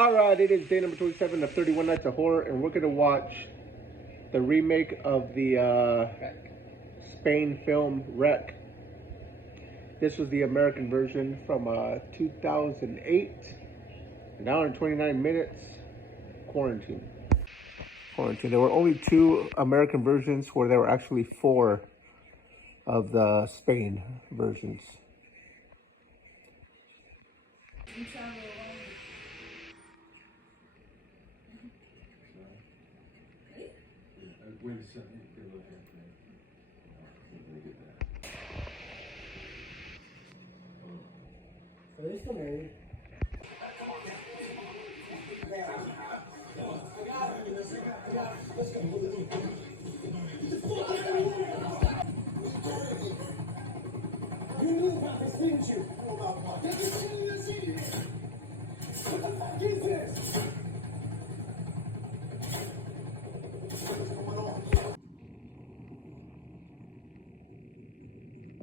All right, it is day number 27 of 31 Nights of Horror, and we're going to watch the remake of the Spain film Wreck. This was the American version from 2008. An hour and 29 minutes. Quarantine. There were only two American versions, where there were actually four of the Spain versions. Wait a second, you can look at that. Let me get that. So they're still married. You knew about this, didn't you? Did you see this idiot? What the fuck is this?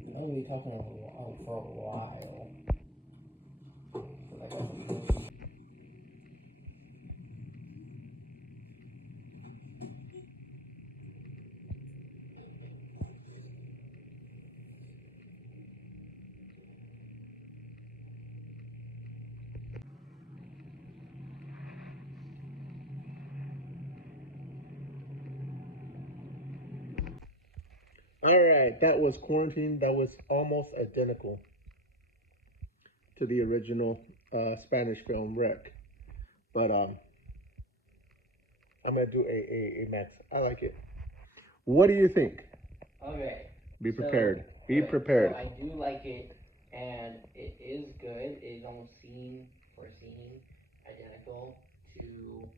I'm gonna be talking for a while. Alright, that was Quarantine. That was almost identical to the original Spanish film Wreck. But I'm gonna do a max. I like it. What do you think? Okay. Be prepared. Be prepared. So I do like it, and it is good. It is almost scene for scene identical to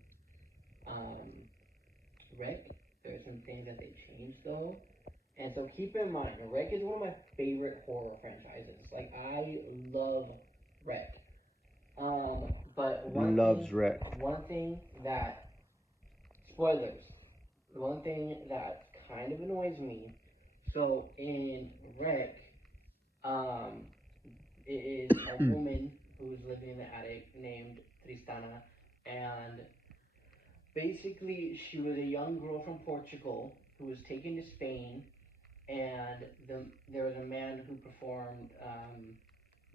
Wreck. There's some things that they changed though. And so keep in mind, Wreck is one of my favorite horror franchises. Like, I love Wreck. But one thing that, spoilers, one thing that kind of annoys me, so in Wreck, it is a woman who's living in the attic named Tristana, and basically she was a young girl from Portugal who was taken to Spain, and there was a man who performed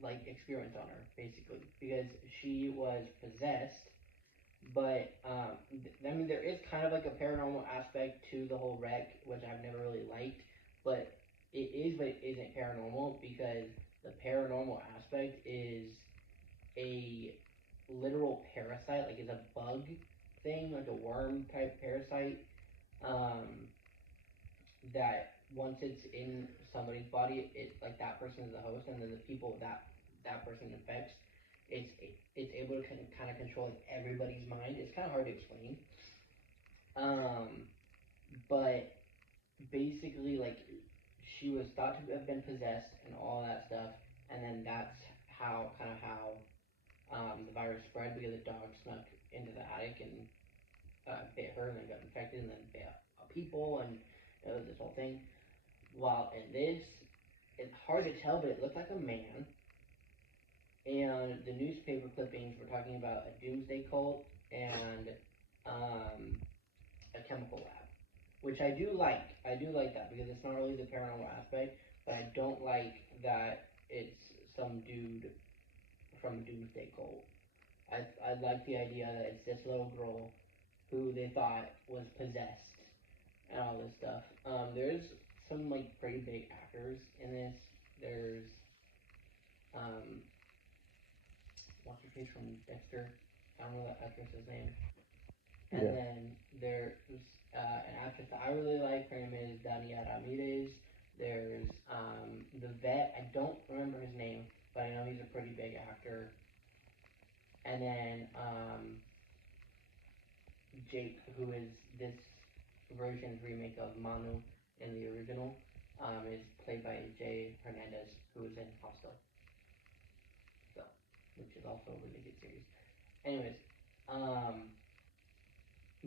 like experiments on her, basically, because she was possessed. But I mean, there is kind of like a paranormal aspect to the whole Wreck, which I've never really liked, but it isn't paranormal, because the paranormal aspect is a literal parasite, like it's a bug thing, like a worm type parasite, that once it's in somebody's body, it like that person is the host, and then the people that person infects, it's able to kind of control like everybody's mind. It's kind of hard to explain, but basically, like, she was thought to have been possessed and all that stuff, and then that's how the virus spread, because a dog snuck into the attic and bit her, and then got infected, and then bit people, and it was this whole thing. While in this, it's hard to tell, but it looked like a man. And the newspaper clippings were talking about a doomsday cult and a chemical lab, which I do like. I do like that, because it's not really the paranormal aspect, but I don't like that it's some dude from a doomsday cult. I like the idea that it's this little girl who they thought was possessed and all this stuff. There's some like pretty big actors in this. There's what's her face from Dexter? I don't know that actress's name. And then there's an actress that I really like. Her name is Dania Ramirez. There's the vet. I don't remember his name, but I know he's a pretty big actor. And then Jake, who is this version's remake of Manu in the original, is played by Jay Hernandez, who is in Hostel. So, which is also a really good series. Anyways,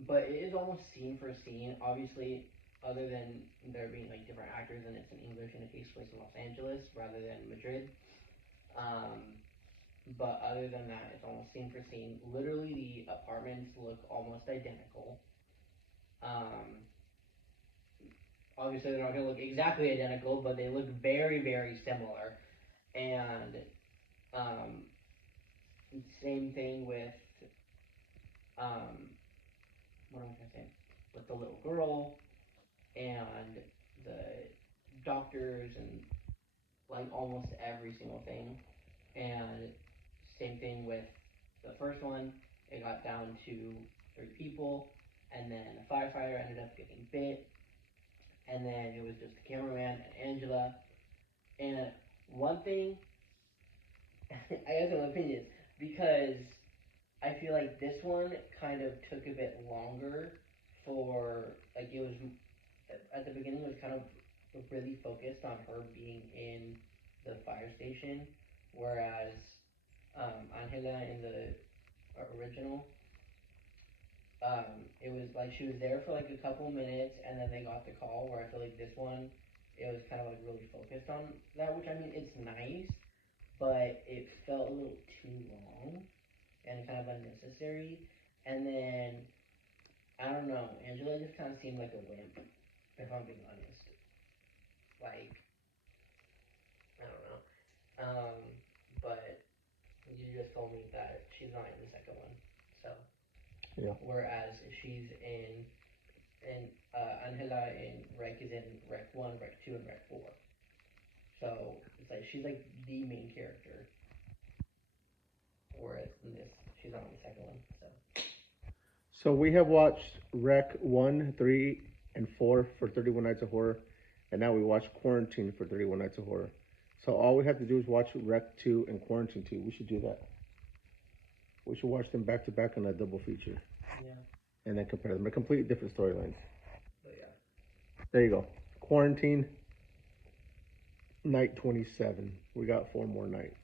but it is almost scene for scene. Obviously, other than there being like different actors and it's in English and it takes place in Los Angeles rather than Madrid. but other than that, it's almost scene for scene. Literally, the apartments look almost identical. Um, Obviously, they're not going to look exactly identical, but they look very, very similar. And um, same thing with um, what am I going to say? With the little girl and the doctors and like almost every single thing. And same thing with the first one. It got down to 3 people, and then a firefighter ended up getting bit, and then it was just the cameraman and Angela. And one thing, I guess my opinion, because I feel like this one kind of took a bit longer for like it was at the beginning it was kind of really focused on her being in the fire station, whereas Angela in the original, it was like she was there for like a couple minutes and then they got the call. Where I feel like this one, it was kind of like really focused on that, which I mean it's nice, but it felt a little too long and kind of unnecessary. And then I don't know, Angela just kind of seemed like a wimp, if I'm being honest. Like I don't know. But you just told me that she's not in the second one, so Yeah. whereas she's in and Angela in Rec is in Rec 1, Rec 2, and Rec 4. So it's like she's like the main character, whereas in this she's not in the second one. So So we have watched Rec 1, 3, and 4 for 31 Nights of Horror, and now we watch Quarantine for 31 Nights of Horror. So all we have to do is watch Rec 2 and Quarantine 2. We should do that. We should watch them back to back on a double feature. yeah, And then compare them. They're completely different storylines. but yeah. There you go. Quarantine, night 27. We got 4 more nights.